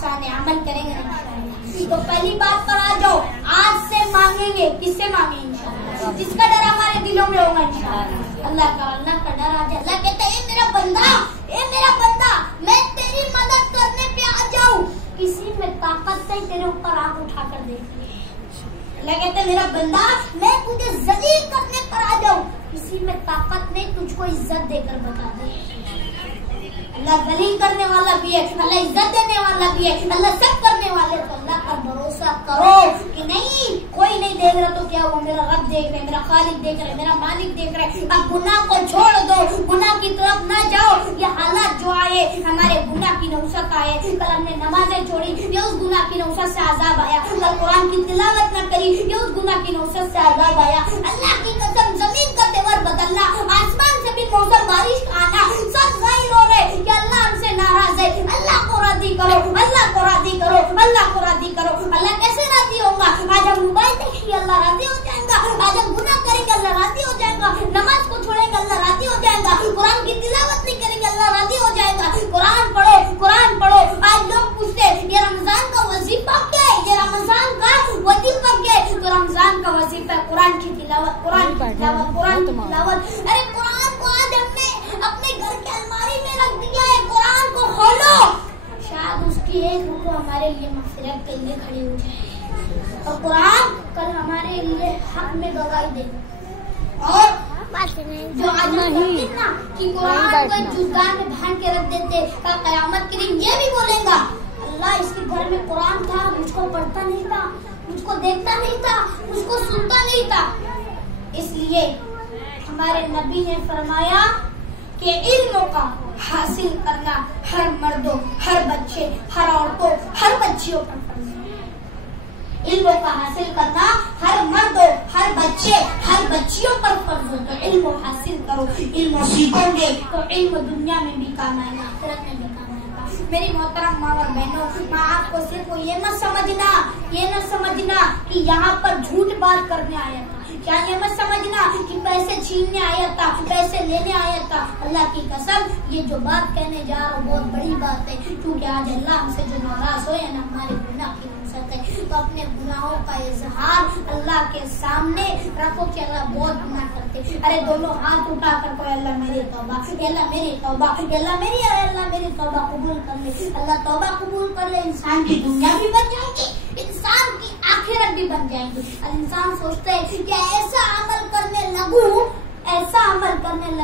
आसान है, अमल करेंगे तो पहली बात पर आ जाओ, आज से मांगेंगे, किससे मांगेंगे? इंशाअल्लाह। जिसका डर हमारे दिलों में होगा इंशाअल्लाह, अल्लाह का डर आ जाए। अल्लाह कहते हैं मेरा बंदा, मैं तेरी मदद करने पे आ जाऊं, किसी में ताकत नहीं तेरे ऊपर आंख उठा कर देख। अल्लाह कहते हैं मेरा बंदा, मैं तुझे जलील करने पर आ जाऊं, किसी में ताकत नहीं तुझको इज्जत देकर बता दे। अल्लाह जलील करने वाला भी है, अल्लाह इज्जत देने वाला भी है, अल्लाह सब करने वाले। तो अल्लाह का भरोसा करो कि नहीं कोई नहीं देख रहा तो क्या हुआ, मेरा रब देख रहे, मेरा खालिक देख रहे, मेरा मालिक देख रहे। अब गुनाह को छोड़ दो, गुनाह की तरफ ना जाओ। ये हालात जो आए हमारे गुनाह की नौसत आए, कल हमने नमाजें छोड़ी, ये उस गुनाह की नौसत से आजाब आया। कल कुरान की तिलावत न करी, ये उस गुनाह की नौसत से आजाब आया। अल्लाह की कसम जमीन का तेवर बदलना, आसमान से भी मौसम बारिश का आना, सब जाहिर हो रहे कि अल्लाह हमसे नाराज है। अल्लाह को राजी करो, अल्लाह को राजी करो, अल्लाह को राजी करो। अल्लाह कैसे राजी होगा? आज हम मोबाइल देखेंगे अल्लाह राजी हो जाएगा, आज हम गुनाह करेंगे अल्लाह राजी हो जाएगा, नमाज को छोड़ेंगे अल्लाह राजी हो जाएगा, कुरान की तिलावत नहीं करेंगे अल्लाह राजी हो जाएगा। कुरान पढ़ो, कुरान पढ़ो। आज लोग पूछते ये रमजान का वजीफा क्या है, ये रमजान का वजीफा क्या है? तो रमजान का वजीफा कुरान की तिलावत, कुरान की तिलावत, कुरान की तिलावत। अरे कुरान को आज हमने अपने घर के अलमारी में रख दिया है, कुरान को खोलो, शायद उसकी एक रुको हमारे लिए मग़फ़िरत के लिए खड़ी हो जाए, और कुरान कल हमारे लिए हक में गवाही दे। और जो आज ना कि कुरान को जुगान में बांध के रख देते, कल क़यामत के दिन ये भी बोलेगा अल्लाह इसके घर में कुरान था, मुझको पढ़ता नहीं था, मुझको देखता नहीं था, मुझको सुनता नहीं था। इसलिए हमारे नबी ने फरमाया कि इल्म का हासिल करना हर मर्दों, हर बच्चे, हर औरतों, हर बच्चियों पर फर्ज है। इल्म का हासिल करना हर मर्दों, हर बच्चे, हर बच्चियों पर फर्ज है। तो इल्म हासिल करो, इल्म सीखोगे तो इल्म दुनिया में भी काम आएगा, आखिरत में भी काम आएगा। मेरी मोहतरम माँ और बहनों, मैं आपको सिर्फ ये न समझना कि यहाँ पर झूठ बात करने आया था, क्या ये मत समझना कि पैसे छीनने आया था, पैसे लेने आया था। अल्लाह की कसम ये जो बात कहने जा रहा हूँ बहुत बड़ी बात है, क्योंकि आज अल्लाह हमसे जो नाराज हो या ना हमारे गुनाह की नुसरत है, तो अपने गुनाहों का इजहार अल्लाह के सामने रखो कि अल्लाह बहुत गुनाह करते। अरे दोनों हाथ उठा कर कोई अल्लाह मेरी तौबा, अल्लाह मेरी तौबा, अल्लाह मेरी तौबा कबूल कर ले। अल्लाह तौबा कबूल कर ले, इंसान की दुनिया भी बन जाएगी, इंसान की आखिरत भी बन जाएगी। इंसान सोचता है कि ऐसा अमल करने लगूं, ऐसा अमल करने लगूं